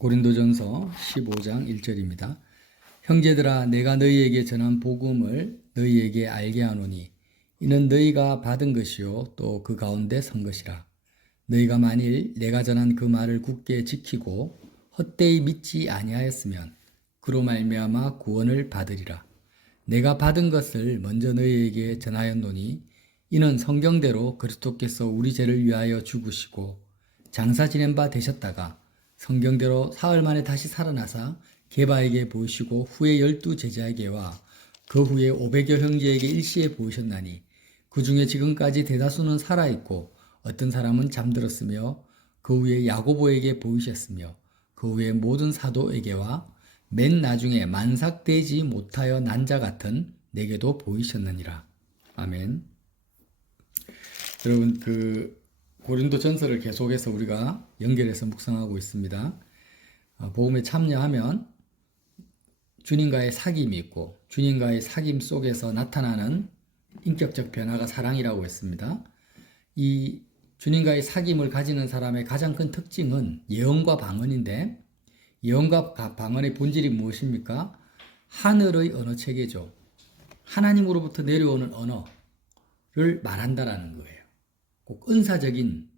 고린도전서 15장 1절입니다. 형제들아 내가 너희에게 전한 복음을 너희에게 알게 하노니 이는 너희가 받은 것이요 또 그 가운데 선 것이라. 너희가 만일 내가 전한 그 말을 굳게 지키고 헛되이 믿지 아니하였으면 그로 말미암아 구원을 받으리라. 내가 받은 것을 먼저 너희에게 전하였노니 이는 성경대로 그리스도께서 우리 죄를 위하여 죽으시고 장사 지낸 바 되셨다가 성경대로 사흘 만에 다시 살아나사 게바에게 보이시고 후에 12 제자에게와 그 후에 500여 형제에게 일시에 보이셨나니 그 중에 지금까지 대다수는 살아있고 어떤 사람은 잠들었으며 그 후에 야고보에게 보이셨으며 그 후에 모든 사도에게와 맨 나중에 만삭되지 못하여 난 자 같은 내게도 보이셨느니라. 아멘. 여러분 고린도 전서를 계속해서 우리가 연결해서 묵상하고 있습니다. 복음에 참여하면 주님과의 사귐이 있고 주님과의 사귐 속에서 나타나는 인격적 변화가 사랑이라고 했습니다. 이 주님과의 사귐을 가지는 사람의 가장 큰 특징은 예언과 방언인데 예언과 방언의 본질이 무엇입니까? 하늘의 언어 체계죠. 하나님으로부터 내려오는 언어를 말한다라는 거예요. 꼭 은사적인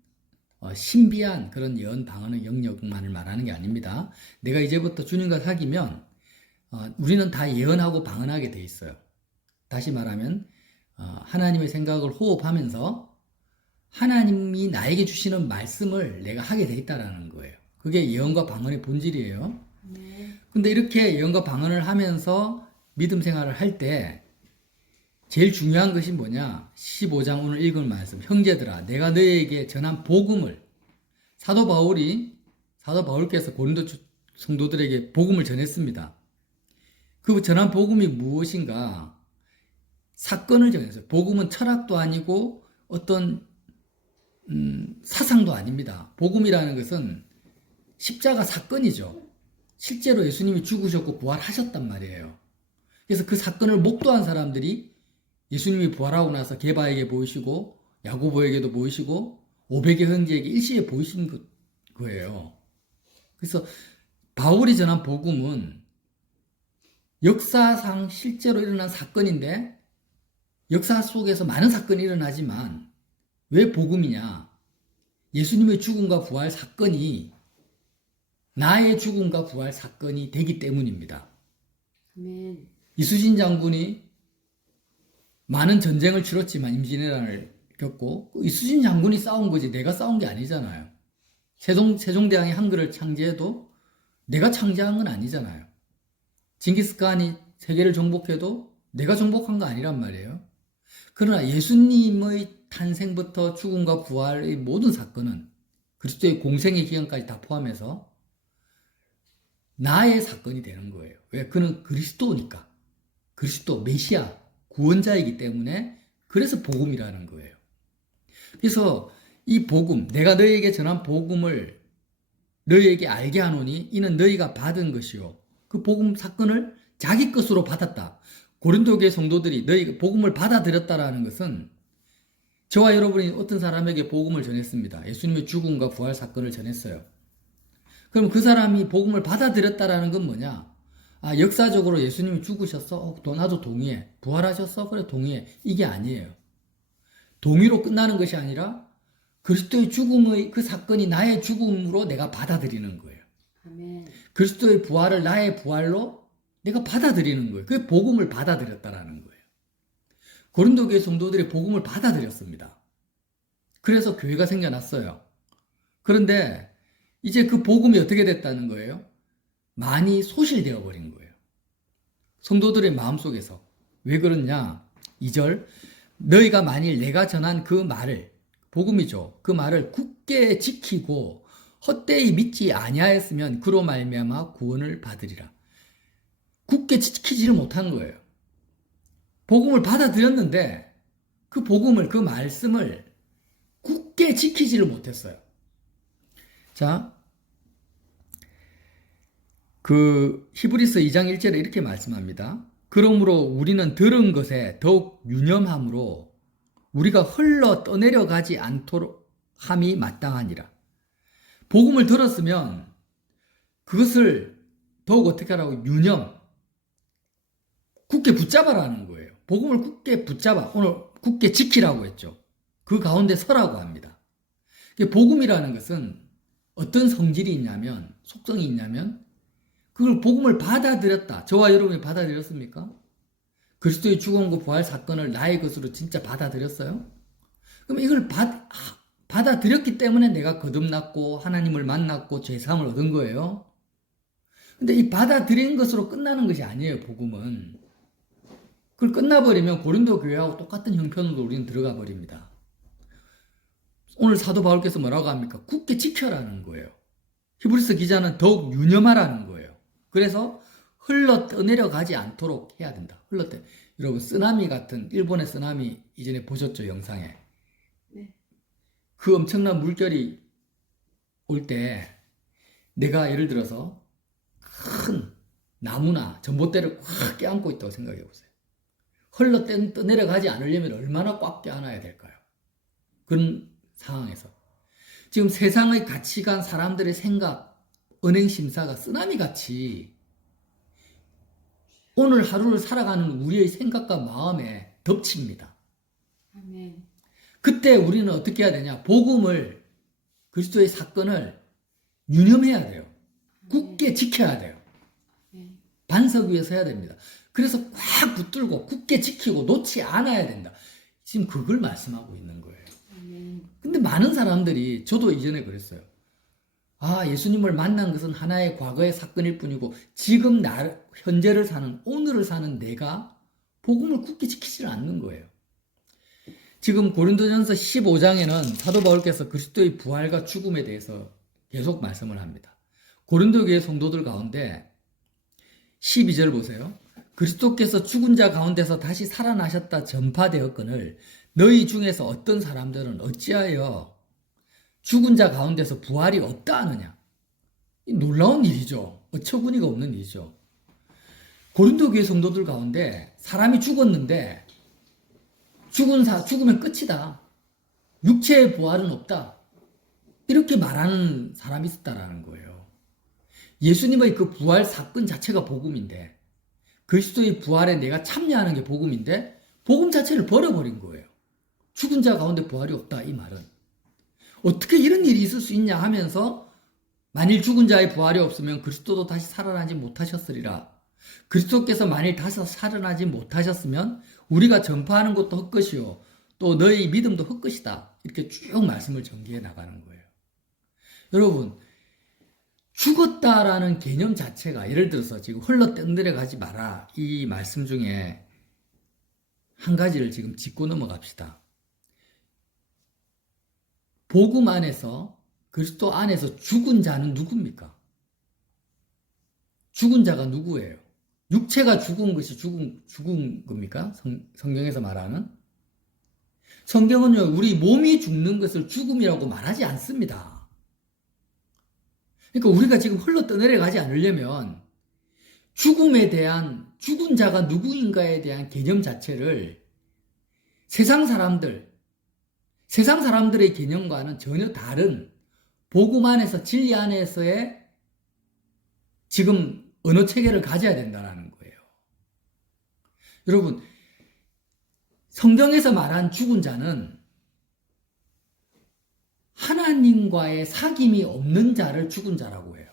신비한 그런 예언 방언의 영역만을 말하는 게 아닙니다. 내가 이제부터 주님과 사귀면 우리는 다 예언하고 방언하게 돼 있어요. 다시 말하면 하나님의 생각을 호흡하면서 하나님이 나에게 주시는 말씀을 내가 하게 돼 있다라는 거예요. 그게 예언과 방언의 본질이에요. 근데 이렇게 예언과 방언을 하면서 믿음 생활을 할 때 제일 중요한 것이 뭐냐? 15장 오늘 읽은 말씀. 형제들아 내가 너희에게 전한 복음을 사도 바울께서 고린도 성도들에게 복음을 전했습니다. 그 전한 복음이 무엇인가? 사건을 전했어요. 복음은 철학도 아니고 어떤 사상도 아닙니다. 복음이라는 것은 십자가 사건이죠. 실제로 예수님이 죽으셨고 부활하셨단 말이에요. 그래서 그 사건을 목도한 사람들이 예수님이 부활하고 나서 게바에게 보이시고 야고보에게도 보이시고 500여 형제에게 일시에 보이신 거예요. 그래서 바울이 전한 복음은 역사상 실제로 일어난 사건인데 역사 속에서 많은 사건이 일어나지만 왜 복음이냐? 예수님의 죽음과 부활 사건이 나의 죽음과 부활 사건이 되기 때문입니다. 아멘. 이순신 장군이 많은 전쟁을 치렀지만 임진왜란을 겪고 이순신 장군이 싸운 거지 내가 싸운 게 아니잖아요. 세종대왕이 한글을 창제해도 내가 창제한 건 아니잖아요. 징기스칸이 세계를 정복해도 내가 정복한 거 아니란 말이에요. 그러나 예수님의 탄생부터 죽음과 부활의 모든 사건은 그리스도의 공생의 기간까지 다 포함해서 나의 사건이 되는 거예요. 왜? 그는 그리스도니까. 그리스도, 메시아, 구원자이기 때문에 그래서 복음이라는 거예요. 그래서 이 복음, 내가 너희에게 전한 복음을 너희에게 알게 하노니 이는 너희가 받은 것이요. 그 복음 사건을 자기 것으로 받았다. 고린도교회 성도들이 너희 복음을 받아들였다라는 것은 저와 여러분이 어떤 사람에게 복음을 전했습니다. 예수님의 죽음과 부활 사건을 전했어요. 그럼 그 사람이 복음을 받아들였다라는 건 뭐냐? 역사적으로 예수님이 죽으셨어? 나도 동의해. 부활하셨어? 그래, 동의해. 이게 아니에요. 동의로 끝나는 것이 아니라 그리스도의 죽음의 그 사건이 나의 죽음으로 내가 받아들이는 거예요. 아멘. 그리스도의 부활을 나의 부활로 내가 받아들이는 거예요. 그게 복음을 받아들였다라는 거예요. 고린도교회 성도들이 복음을 받아들였습니다. 그래서 교회가 생겨났어요. 그런데 이제 그 복음이 어떻게 됐다는 거예요? 많이 소실되어 버린 거예요. 성도들의 마음속에서. 왜 그러냐? 2절 너희가 만일 내가 전한 그 말을 복음이죠. 그 말을 굳게 지키고 헛되이 믿지 아니하였으면 그로 말미암아 구원을 받으리라. 굳게 지키지를 못한 거예요. 복음을 받아들였는데 그 복음을 그 말씀을 굳게 지키지를 못했어요. 자, 히브리서 2장 1절에 이렇게 말씀합니다. 그러므로 우리는 들은 것에 더욱 유념함으로 우리가 흘러 떠내려가지 않도록 함이 마땅하니라. 복음을 들었으면 그것을 더욱 어떻게 하라고? 유념. 굳게 붙잡아라는 거예요. 복음을 굳게 붙잡아. 오늘 굳게 지키라고 했죠. 그 가운데 서라고 합니다. 복음이라는 것은 어떤 성질이 있냐면, 속성이 있냐면, 그걸 복음을 받아들였다. 저와 여러분이 받아들였습니까? 그리스도의 죽음과 부활 사건을 나의 것으로 진짜 받아들였어요? 그럼 이걸 받아들였기 때문에 내가 거듭났고 하나님을 만났고 죄사함을 얻은 거예요. 근데 이 받아들인 것으로 끝나는 것이 아니에요, 복음은. 그걸 끝나버리면 고린도 교회하고 똑같은 형편으로 우리는 들어가 버립니다. 오늘 사도 바울께서 뭐라고 합니까? 굳게 지켜라는 거예요. 히브리서 기자는 더욱 유념하라는 거예요. 그래서 흘러 떠내려가지 않도록 해야 된다. 여러분, 쓰나미 같은, 일본의 쓰나미 이전에 보셨죠, 영상에? 네. 그 엄청난 물결이 올 때 내가 예를 들어서 큰 나무나 전봇대를 꽉 껴안고 있다고 생각해 보세요. 흘러 떠내려가지 않으려면 얼마나 꽉 껴안아야 될까요? 그런 상황에서 지금 세상의 가치관, 사람들의 생각, 은행 심사가 쓰나미같이 오늘 하루를 살아가는 우리의 생각과 마음에 덮칩니다. 아멘. 그때 우리는 어떻게 해야 되냐? 복음을, 그리스도의 사건을 유념해야 돼요. 굳게 지켜야 돼요. 네. 반석 위에 서야 됩니다. 그래서 꽉 붙들고 굳게 지키고 놓지 않아야 된다. 지금 그걸 말씀하고 있는 거예요. 아멘. 근데 많은 사람들이, 저도 이전에 그랬어요. 예수님을 만난 것은 하나의 과거의 사건일 뿐이고 지금 현재를 사는, 오늘을 사는 내가 복음을 굳게 지키지 않는 거예요. 지금 고린도전서 15장에는 사도 바울께서 그리스도의 부활과 죽음에 대해서 계속 말씀을 합니다. 고린도 교회 성도들 가운데 12절 보세요. 그리스도께서 죽은 자 가운데서 다시 살아나셨다 전파되었거늘 너희 중에서 어떤 사람들은 어찌하여 죽은 자 가운데서 부활이 없다 하느냐. 이 놀라운 일이죠. 어처구니가 없는 일이죠. 고린도 교회 성도들 가운데 사람이 죽었는데 죽으면 끝이다. 육체의 부활은 없다. 이렇게 말하는 사람이 있었다라는 거예요. 예수님의 그 부활 사건 자체가 복음인데, 그리스도의 부활에 내가 참여하는 게 복음인데 복음 자체를 버려버린 거예요. 죽은 자 가운데 부활이 없다, 이 말은. 어떻게 이런 일이 있을 수 있냐 하면서 만일 죽은 자의 부활이 없으면 그리스도도 다시 살아나지 못하셨으리라. 그리스도께서 만일 다시 살아나지 못하셨으면 우리가 전파하는 것도 헛것이요 또 너희 믿음도 헛것이다. 이렇게 쭉 말씀을 전개해 나가는 거예요. 여러분, 죽었다라는 개념 자체가, 예를 들어서 지금 흘러 떠내려가지 마라, 이 말씀 중에 한 가지를 지금 짚고 넘어갑시다. 복음 안에서, 그리스도 안에서 죽은 자는 누굽니까? 죽은 자가 누구예요? 육체가 죽은 것이 죽은 겁니까? 성경에서 말하는? 성경은요, 우리 몸이 죽는 것을 죽음이라고 말하지 않습니다. 그러니까 우리가 지금 흘러 떠내려가지 않으려면 죽음에 대한, 죽은 자가 누구인가에 대한 개념 자체를 세상 사람들의 개념과는 전혀 다른 복음 안에서, 진리 안에서의 지금 언어 체계를 가져야 된다는 거예요. 여러분, 성경에서 말한 죽은 자는 하나님과의 사귐이 없는 자를 죽은 자라고 해요.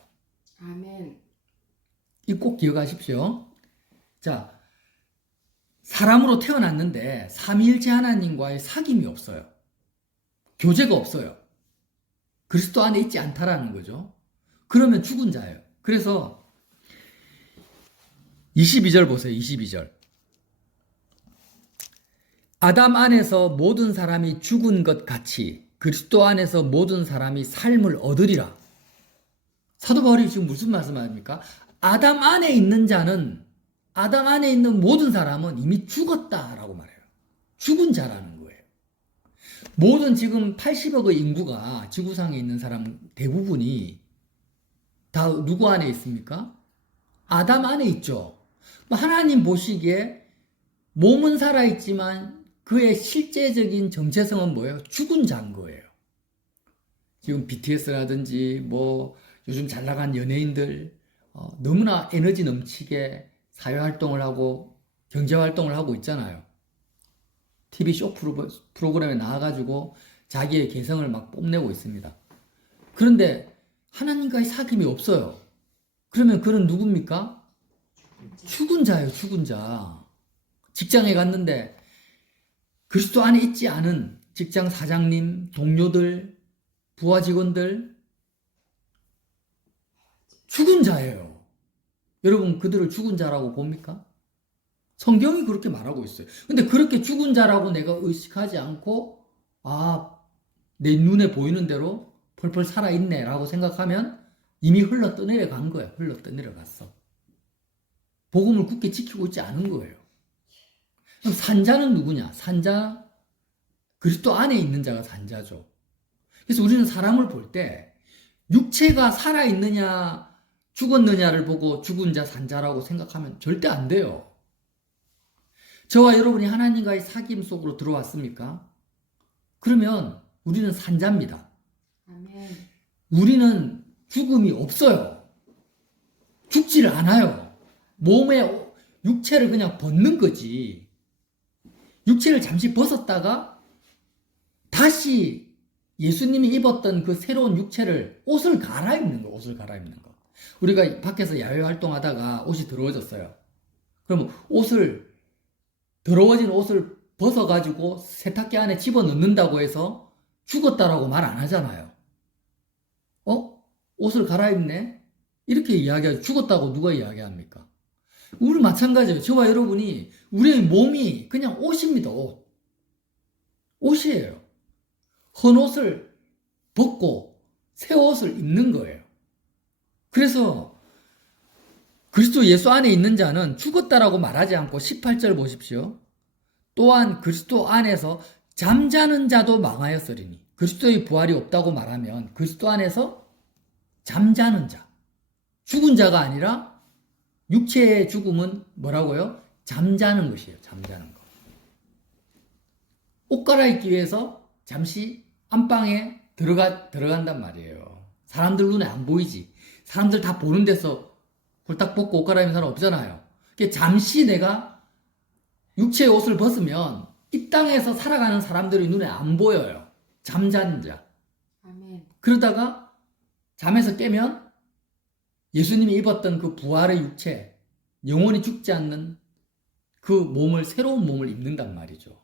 아멘. 이 꼭 기억하십시오. 자, 사람으로 태어났는데 삼위일체 하나님과의 사귐이 없어요. 교제가 없어요. 그리스도 안에 있지 않다라는 거죠. 그러면 죽은 자예요. 그래서 22절 보세요. 22절. 아담 안에서 모든 사람이 죽은 것 같이 그리스도 안에서 모든 사람이 삶을 얻으리라. 사도 바울이 지금 무슨 말씀하십니까? 아담 안에 있는 자는, 아담 안에 있는 모든 사람은 이미 죽었다라고 말해요. 죽은 자라는 거예요. 모든 지금 80억의 인구가 지구상에 있는 사람 대부분이 다 누구 안에 있습니까? 아담 안에 있죠. 하나님 보시기에 몸은 살아있지만 그의 실제적인 정체성은 뭐예요? 죽은 자인 거예요. 지금 BTS라든지 요즘 잘 나간 연예인들 너무나 에너지 넘치게 사회활동을 하고 경제활동을 하고 있잖아요. TV 쇼 프로그램에 나와가지고 자기의 개성을 막 뽐내고 있습니다. 그런데 하나님과의 사귐이 없어요. 그러면 그는 누굽니까? 죽은 자예요, 죽은 자. 직장에 갔는데 그리스도 안에 있지 않은 직장 사장님, 동료들, 부하 직원들, 죽은 자예요. 여러분, 그들을 죽은 자라고 봅니까? 성경이 그렇게 말하고 있어요. 근데 그렇게 죽은 자라고 내가 의식하지 않고, 내 눈에 보이는 대로 펄펄 살아있네 라고 생각하면 이미 흘러 떠내려간 거예요. 흘러 떠내려갔어. 복음을 굳게 지키고 있지 않은 거예요. 그럼 산자는 누구냐? 산자, 그리스도 안에 있는 자가 산자죠. 그래서 우리는 사람을 볼 때 육체가 살아있느냐 죽었느냐를 보고 죽은 자 산자라고 생각하면 절대 안 돼요. 저와 여러분이 하나님과의 사귐 속으로 들어왔습니까? 그러면 우리는 산자입니다. 아멘. 우리는 죽음이 없어요. 죽지를 않아요. 몸에 육체를 그냥 벗는 거지. 육체를 잠시 벗었다가 다시 예수님이 입었던 그 새로운 육체를 옷을 갈아입는 거, 옷을 갈아입는 거. 우리가 밖에서 야외 활동하다가 옷이 더러워졌어요. 그러면 더러워진 옷을 벗어가지고 세탁기 안에 집어넣는다고 해서 죽었다라고 말 안 하잖아요. 옷을 갈아입네? 이렇게 이야기하죠. 죽었다고 누가 이야기합니까? 우리 마찬가지예요. 저와 여러분이 우리의 몸이 그냥 옷입니다. 옷. 옷이에요. 헌 옷을 벗고 새 옷을 입는 거예요. 그래서 그리스도 예수 안에 있는 자는 죽었다라고 말하지 않고 18절 보십시오. 또한 그리스도 안에서 잠자는 자도 망하였으리니 그리스도의 부활이 없다고 말하면 그리스도 안에서 잠자는 자, 죽은 자가 아니라 육체의 죽음은 뭐라고요? 잠자는 것이에요. 잠자는 것. 옷 갈아입기 위해서 잠시 안방에 들어간단 말이에요. 사람들 눈에 안 보이지. 사람들 다 보는 데서 홀딱 벗고 옷 갈아입는 사람 없잖아요. 잠시 내가 육체의 옷을 벗으면 이 땅에서 살아가는 사람들이 눈에 안 보여요. 잠자는 자. 아멘. 그러다가 잠에서 깨면 예수님이 입었던 그 부활의 육체, 영원히 죽지 않는 그 몸을, 새로운 몸을 입는단 말이죠.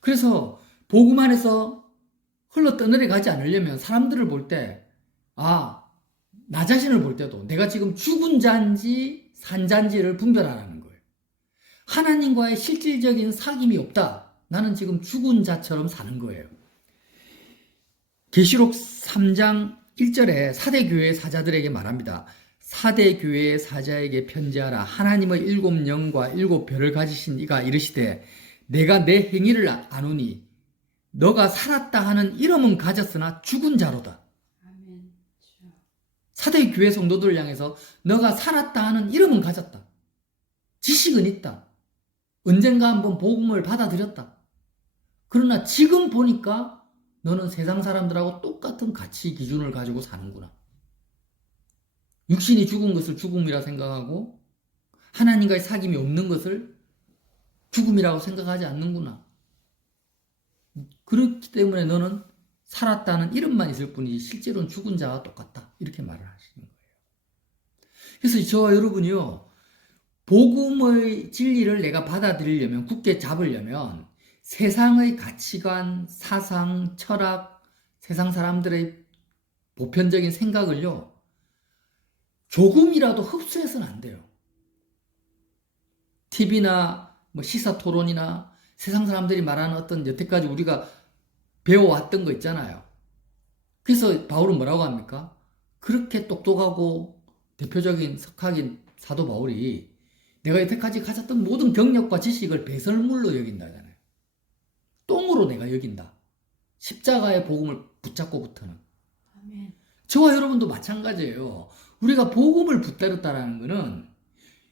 그래서 복음 안에서 흘러 떠내려가지 않으려면 사람들을 볼 때, 나 자신을 볼 때도 내가 지금 죽은 자인지 산자인지를 분별하라는 거예요. 하나님과의 실질적인 사귐이 없다. 나는 지금 죽은 자처럼 사는 거예요. 계시록 3장 1절에 사대 교회의 사자들에게 말합니다. 사대 교회의 사자에게 편지하라. 하나님의 7영과 7별을 가지신 이가 이르시되 내가 내 행위를 아노니 너가 살았다 하는 이름은 가졌으나 죽은 자로다. 아멘. 사대 교회 성도들을 향해서 너가 살았다 하는 이름은 가졌다. 지식은 있다. 언젠가 한번 복음을 받아들였다. 그러나 지금 보니까 너는 세상 사람들하고 똑같은 가치 기준을 가지고 사는구나. 육신이 죽은 것을 죽음이라 생각하고 하나님과의 사귐이 없는 것을 죽음이라고 생각하지 않는구나. 그렇기 때문에 너는 살았다는 이름만 있을 뿐이지 실제로는 죽은 자와 똑같다. 이렇게 말을 하시는 거예요. 그래서 저와 여러분이요. 복음의 진리를 내가 받아들이려면, 굳게 잡으려면 세상의 가치관, 사상, 철학, 세상 사람들의 보편적인 생각을요. 조금이라도 흡수해서는 안 돼요. TV나 시사 토론이나 세상 사람들이 말하는 어떤 여태까지 우리가 배워왔던 거 있잖아요. 그래서 바울은 뭐라고 합니까? 그렇게 똑똑하고 대표적인 석학인 사도 바울이 내가 여태까지 가졌던 모든 경력과 지식을 배설물로 여긴다잖아요. 똥으로 내가 여긴다. 십자가의 복음을 붙잡고부터는. 아멘. 저와 여러분도 마찬가지예요. 우리가 복음을 붙들었다라는 것은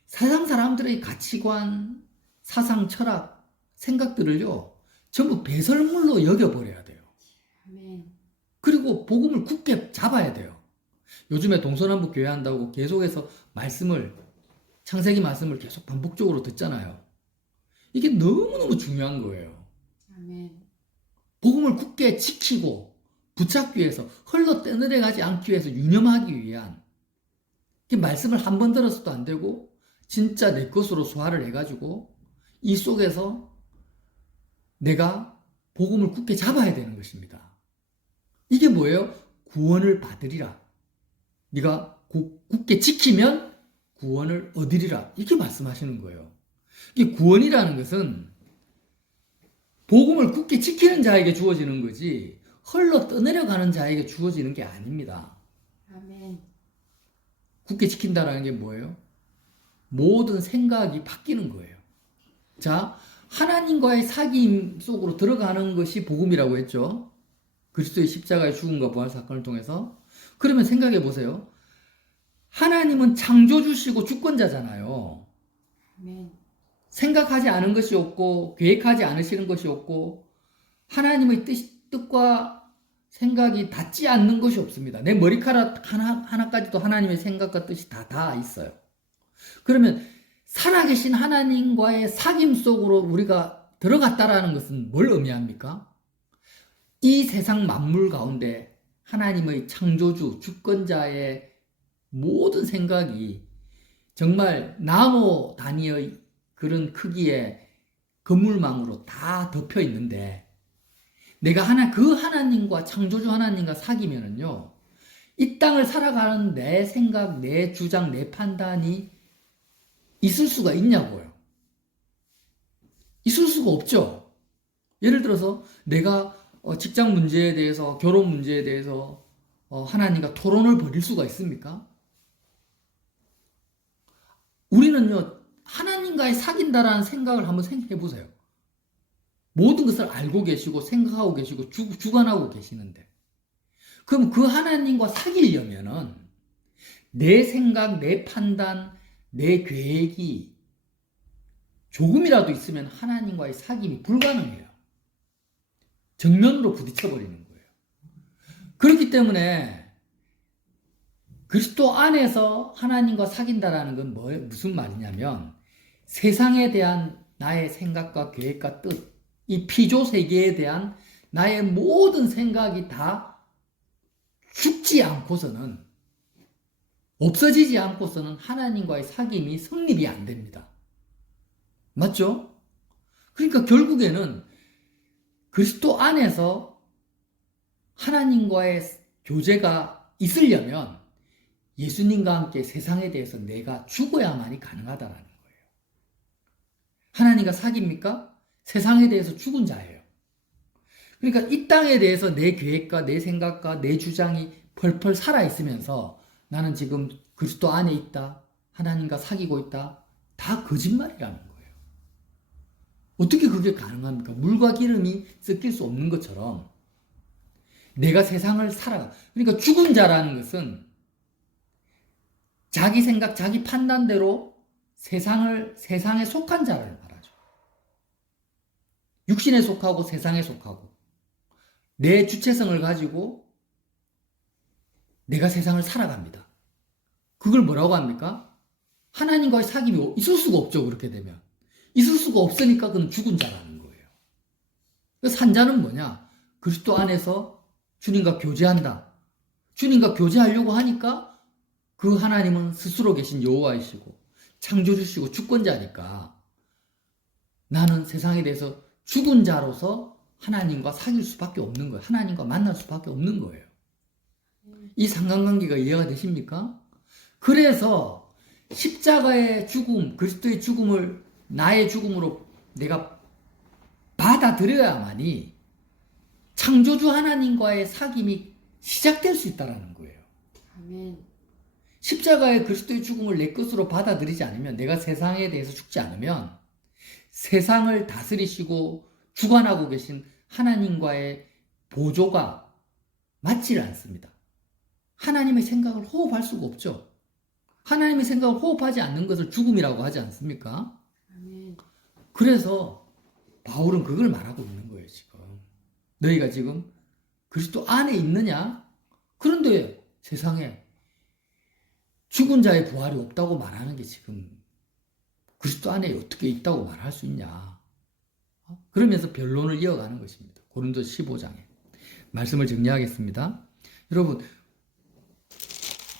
세상 사람들의 가치관, 사상, 철학, 생각들을요. 전부 배설물로 여겨버려야 돼요. 아멘. 그리고 복음을 굳게 잡아야 돼요. 요즘에 동서남북 교회 한다고 계속해서 창세기 말씀을 계속 반복적으로 듣잖아요. 이게 너무너무 중요한 거예요. 아멘. 복음을 굳게 지키고 붙잡기 위해서 흘러 떠내려가지 않기 위해서 유념하기 위한 말씀을 한 번 들어서도 안 되고 진짜 내 것으로 소화를 해가지고 이 속에서 내가 복음을 굳게 잡아야 되는 것입니다. 이게 뭐예요? 구원을 받으리라. 네가 굳게 지키면 구원을 얻으리라. 이렇게 말씀하시는 거예요. 이 구원이라는 것은 복음을 굳게 지키는 자에게 주어지는 거지 흘러 떠내려가는 자에게 주어지는 게 아닙니다. 아멘. 굳게 지킨다라는 게 뭐예요? 모든 생각이 바뀌는 거예요. 자, 하나님과의 사귐 속으로 들어가는 것이 복음이라고 했죠. 그리스도의 십자가의 죽음과 부활 사건을 통해서. 그러면 생각해 보세요. 하나님은 창조주시고 주권자잖아요. 아멘. 생각하지 않은 것이 없고 계획하지 않으시는 것이 없고 하나님의 뜻과 생각이 닿지 않는 것이 없습니다. 내 머리카락 하나까지도 하나님의 생각과 뜻이 다 있어요. 그러면 살아계신 하나님과의 사귐 속으로 우리가 들어갔다라는 것은 뭘 의미합니까? 이 세상 만물 가운데 하나님의 창조주, 주권자의 모든 생각이 정말 나무 단위의 그런 크기의 건물망으로 다 덮여 있는데 내가 그 하나님과 창조주 하나님과 사귀면은요, 이 땅을 살아가는 내 생각, 내 주장, 내 판단이 있을 수가 있냐고요. 있을 수가 없죠. 예를 들어서 내가 직장 문제에 대해서, 결혼 문제에 대해서 하나님과 토론을 벌일 수가 있습니까? 우리는요, 하나님과의 사귄다라는 생각을 한번 생각해 보세요. 모든 것을 알고 계시고 생각하고 계시고 주관하고 계시는데 그럼 그 하나님과 사귀려면은 내 생각, 내 판단, 내 계획이 조금이라도 있으면 하나님과의 사귐이 불가능해요. 정면으로 부딪혀버리는 거예요. 그렇기 때문에 그리스도 안에서 하나님과 사귄다라는 건 무슨 말이냐면 세상에 대한 나의 생각과 계획과 뜻, 이 피조 세계에 대한 나의 모든 생각이 다 죽지 않고서는, 없어지지 않고서는 하나님과의 사귐이 성립이 안 됩니다. 맞죠? 그러니까 결국에는 그리스도 안에서 하나님과의 교제가 있으려면 예수님과 함께 세상에 대해서 내가 죽어야만이 가능하다는 거예요. 하나님과 사귐입니까? 세상에 대해서 죽은 자예요. 그러니까 이 땅에 대해서 내 계획과 내 생각과 내 주장이 펄펄 살아있으면서 나는 지금 그리스도 안에 있다, 하나님과 사귀고 있다, 다 거짓말이라는 거예요. 어떻게 그게 가능합니까? 물과 기름이 섞일 수 없는 것처럼 내가 세상을 살아가. 그러니까 죽은 자라는 것은 자기 생각, 자기 판단대로 세상에 속한 자를 말하죠. 육신에 속하고 세상에 속하고 내 주체성을 가지고 내가 세상을 살아갑니다. 그걸 뭐라고 합니까? 하나님과의 사귐이 있을 수가 없죠. 그렇게 되면. 있을 수가 없으니까 그건 죽은 자라는 거예요. 산자는 뭐냐? 그리스도 안에서 주님과 교제한다. 주님과 교제하려고 하니까 그 하나님은 스스로 계신 여호와이시고 창조주시고 주권자니까 나는 세상에 대해서 죽은 자로서 하나님과 사귈 수밖에 없는 거예요. 하나님과 만날 수밖에 없는 거예요. 이 상관관계가 이해가 되십니까? 그래서 십자가의 죽음, 그리스도의 죽음을 나의 죽음으로 내가 받아들여야만이 창조주 하나님과의 사귐이 시작될 수 있다는 거예요. 아멘. 십자가의 그리스도의 죽음을 내 것으로 받아들이지 않으면, 내가 세상에 대해서 죽지 않으면 세상을 다스리시고 주관하고 계신 하나님과의 보조가 맞지를 않습니다. 하나님의 생각을 호흡할 수가 없죠. 하나님의 생각을 호흡하지 않는 것을 죽음이라고 하지 않습니까? 아멘. 그래서 바울은 그걸 말하고 있는 거예요, 지금. 너희가 지금 그리스도 안에 있느냐? 그런데 세상에 죽은 자의 부활이 없다고 말하는 게 지금 그리스도 안에 어떻게 있다고 말할 수 있냐. 그러면서 변론을 이어가는 것입니다. 고린도서 15장에. 말씀을 정리하겠습니다. 여러분,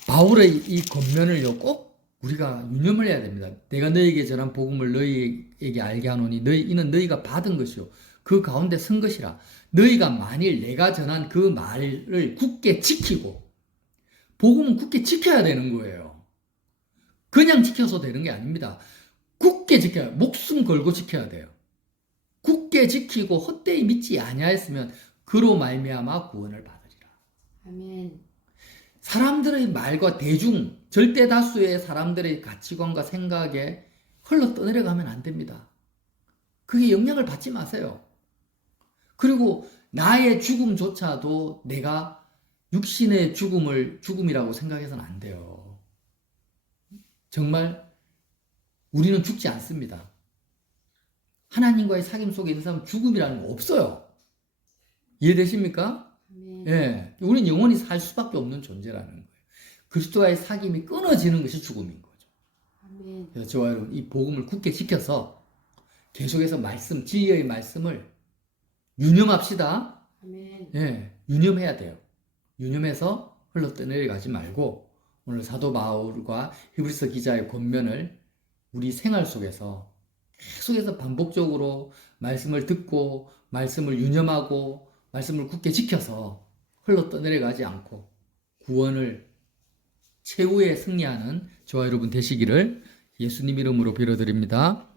바울의 이 권면을요, 꼭 우리가 유념을 해야 됩니다. 내가 너희에게 전한 복음을 너희에게 알게 하노니 이는 너희가 받은 것이요 그 가운데 선 것이라. 너희가 만일 내가 전한 그 말을 굳게 지키고, 복음은 굳게 지켜야 되는 거예요. 그냥 지켜서 되는 게 아닙니다. 굳게 지켜야, 목숨 걸고 지켜야 돼요. 굳게 지키고 헛되이 믿지 아니하였으면 그로 말미암아 구원을 받으리라. 아멘. 사람들의 말과 대중, 절대 다수의 사람들의 가치관과 생각에 흘러 떠내려가면 안 됩니다. 그게 영향을 받지 마세요. 그리고 나의 죽음조차도 내가 육신의 죽음이라고 생각해서는 안 돼요. 정말 우리는 죽지 않습니다. 하나님과의 사귐 속에 있는 사람은 죽음이라는 거 없어요. 이해되십니까? 아멘. 예, 우리는 영원히 살 수밖에 없는 존재라는 거예요. 그리스도와의 사귐이 끊어지는 것이 죽음인 거죠. 아멘. 그래서 저와 여러분 이 복음을 굳게 지켜서 계속해서 진리의 말씀을 유념합시다. 아멘. 예, 유념해야 돼요. 유념해서 흘러 떠내려가지 말고 오늘 사도 바울과 히브리서 기자의 권면을 우리 생활 속에서 계속해서 반복적으로 말씀을 듣고 말씀을 유념하고 말씀을 굳게 지켜서 흘러 떠내려가지 않고 구원을 최후에 승리하는 저와 여러분 되시기를 예수님 이름으로 빌어드립니다.